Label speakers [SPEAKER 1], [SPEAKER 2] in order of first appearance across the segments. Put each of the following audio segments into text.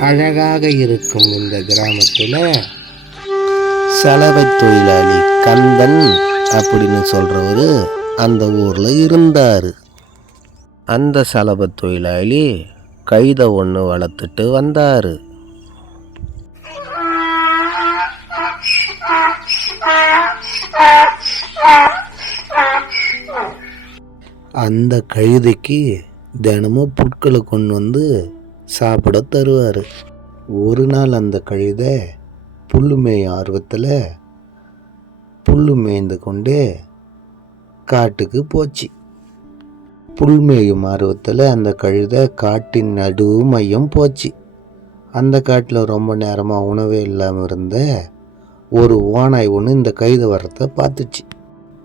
[SPEAKER 1] அழகாக இருக்கும் இந்த கிராமத்தில் சலவை தொழிலாளி கந்தன் அப்படின்னு சொல்கிறவர் அந்த ஊரில் இருந்தார். அந்த சலவை தொழிலாளி கைதை ஒன்று வளர்த்துட்டு வந்தார். அந்த கழுதைக்கு தினமும் புட்களை கொண்டு வந்து சாப்பிட தருவார். ஒரு நாள் அந்த கழுதை புல் மேய ஆர்வத்தில் புல்லு மேய்ந்து கொண்டே காட்டுக்கு போச்சு. புல் மேயும் ஆர்வத்தில் அந்த கழுதை காட்டின் நடு மையம் போச்சு. அந்த காட்டில் ரொம்ப நேரமாக உணவே இல்லாமல் இருந்த ஒரு ஓனாய் ஒன்று இந்த கழுதை வரத்தை பார்த்துச்சு.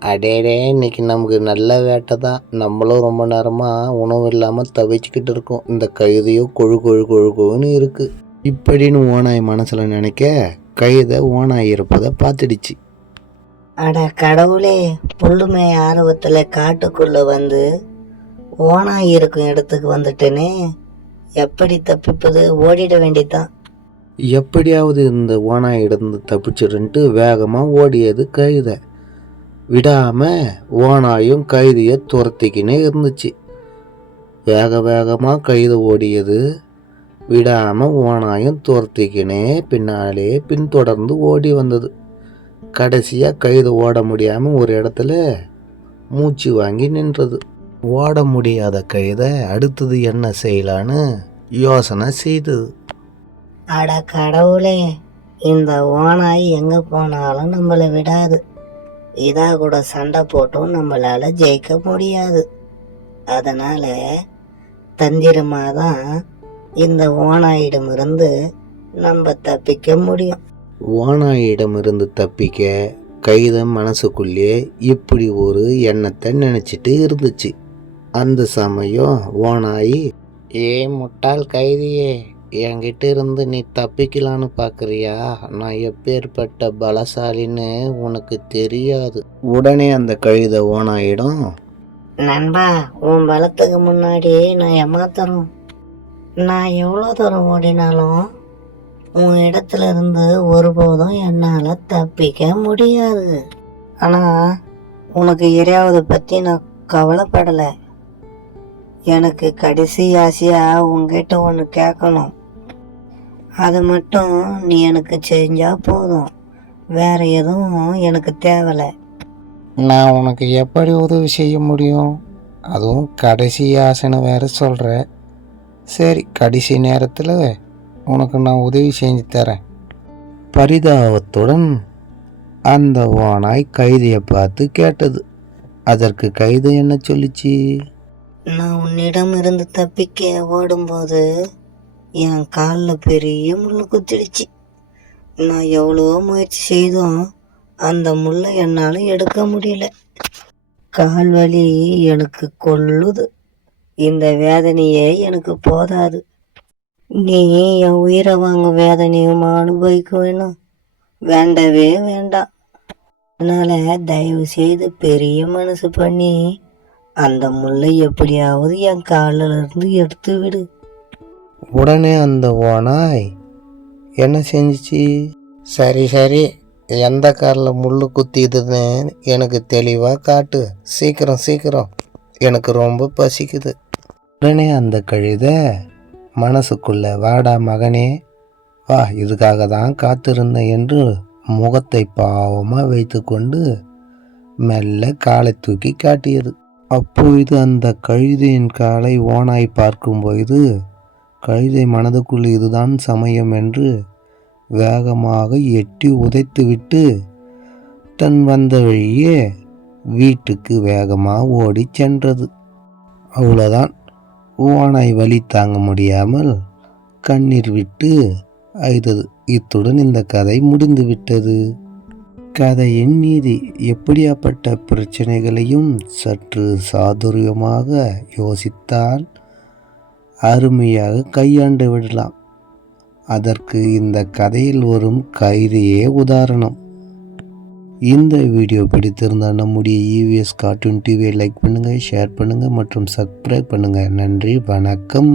[SPEAKER 1] அடேடே இன்னைக்கு நமக்கு நல்ல வேட்டை தான். நம்மளும் ரொம்ப நேரமாக உணவு இல்லாமல் தவிச்சுக்கிட்டு இருக்கோம். இந்த கழுதையோ கொழு கொழு கொழு கொழுன்னு இருக்குது இப்படின்னு ஓனாய் மனசில் நினைக்க கழுதை ஓனாய் இருப்பதை பார்த்துடுச்சு.
[SPEAKER 2] அட கடவுளே புல்லுமே ஆர்வத்தில் காட்டுக்குள்ள வந்து ஓனாய் இருக்கும் இடத்துக்கு வந்துட்டேனே. எப்படி தப்பிப்பது? ஓடிட வேண்டியதுதான்.
[SPEAKER 1] எப்படியாவது இந்த ஓனாய் இருந்து தப்பிச்சிருன்ட்டு வேகமாக ஓடியது கழுதை விடாமல் ஓனாயும் கைதியை துரத்திக்கினே இருந்துச்சு. வேக வேகமாக கைது ஓடியது. விடாமல் ஓனாயும் துரத்திக்கினே பின்னாலே பின்தொடர்ந்து ஓடி வந்தது. கடைசியாக கைது ஓட முடியாமல் ஒரு இடத்துல மூச்சு வாங்கி நின்றது. ஓட முடியாத கைதை அடுத்தது என்ன செய்யலான்னு யோசனை செய்தது.
[SPEAKER 2] அட கடவுளே இந்த ஓனாய் எங்கே போனாலும் நம்மளை விடாது. இதா கூட சண்டை போட்டும் நம்மளால் ஜெயிக்க முடியாது. அதனால் தந்திரமாக தான் இந்த ஓனாயிடமிருந்து நம்ம தப்பிக்க முடியும்.
[SPEAKER 1] ஓனாயிடமிருந்து தப்பிக்க கைதம் மனசுக்குள்ளே இப்படி ஒரு எண்ணத்தை நினச்சிட்டு இருந்துச்சு. அந்த சமயம் ஓனாயி ஏ முட்டாள் கைதியே என்கிட்ட இருந்து நீ தப்பிக்கலான்னு பார்க்குறியா நான் எப்பேற்பட்ட பலசாலின்னு உனக்கு தெரியாது. உடனே அந்த கழுதை ஓனாயிடும்.
[SPEAKER 2] நண்பா உன் பலத்துக்கு முன்னாடி நான் ஏமாத்தரும் நான் எவ்வளோ தூரம் ஓடினாலும் உன் இடத்துல இருந்து ஒருபோதும் என்னால் தப்பிக்க முடியாது. ஆனால் உனக்கு எரியாவதை பற்றி நான் கவலைப்படலை. எனக்கு கடைசி ஆசையாக உங்ககிட்ட ஒன்று கேட்கணும். அது மட்டும் நீ எனக்கு செஞ்சா போதும். வேற எதுவும் எனக்கு தேவையில்லை
[SPEAKER 1] நான் உனக்கு எப்படி உதவி செய்ய முடியும்? அதுவும் கடைசி ஆசைன்னு வேற சொல்கிற சரி கடைசி நேரத்தில் உனக்கு நான் உதவி செஞ்சு தரேன். பரிதாபத்துடன் அந்த ஓனாய் கைதியை பார்த்து கேட்டது. அதற்கு கைது என்ன சொல்லிச்சு?
[SPEAKER 2] நான் உன்னிடம் இருந்து தப்பிக்க ஓடும்போது என் காலில் பெரிய முள் குத்திடுச்சு. நான் எவ்வளோ முயற்சி செய்தும் அந்த முள்ளை என்னால் எடுக்க முடியல. கால் வலி எனக்கு கொல்லுது இந்த வேதனையே எனக்கு போதாது. நீ என் உயிரை வாங்க வேதனையும் அனுபவிக்க வேணும் வேண்டவே வேண்டாம் அதனால தயவு செய்து பெரிய மனசு பண்ணி அந்த முல்லை எப்படியாவது என் காலில் இருந்து எடுத்து விடு.
[SPEAKER 1] உடனே அந்த ஓனாய் என்ன செஞ்சுச்சு? சரி சரி. எந்த காரில் முள் குத்திதுன்னு எனக்கு தெளிவாக காட்டு. சீக்கிரம் சீக்கிரம். எனக்கு ரொம்ப பசிக்குது. உடனே அந்த கழுதை மனசுக்குள்ள வாடா மகனே. வா இதுக்காக தான் காத்திருந்தேன் என்று முகத்தை பாவமாக வைத்துக்கொண்டு மெல்ல காலை தூக்கி காட்டியது. அப்பொழுது அந்த கழுதையின் காலை ஓனாய் பார்க்கும்பொழுது கழுதை மனதுக்குள் இதுதான் சமயம் என்று வேகமாக எட்டி உதைத்துவிட்டு தன் வந்த வழியே வீட்டுக்கு வேகமாக ஓடிச் சென்றது. அவ்வளோதான் ஓனாய் வலி தாங்க முடியாமல் கண்ணீர் விட்டு அழுதது. இத்துடன் இந்த கதை முடிந்து விட்டது கதையின் நீதி எப்படியாப்பட்ட பிரச்சனைகளையும் சற்று சாதுரியமாக யோசித்தால் அருமையாக கையாண்டு விடலாம். அதற்கு இந்த கதையில் வரும் கயிறையே உதாரணம். இந்த வீடியோ பிடித்திருந்தால் நம்முடைய இவிஎஸ் கார்ட்டூன் டிவியை லைக் பண்ணுங்கள் ஷேர் பண்ணுங்கள் மற்றும் சப்ஸ்கிரைப் பண்ணுங்கள் நன்றி வணக்கம்.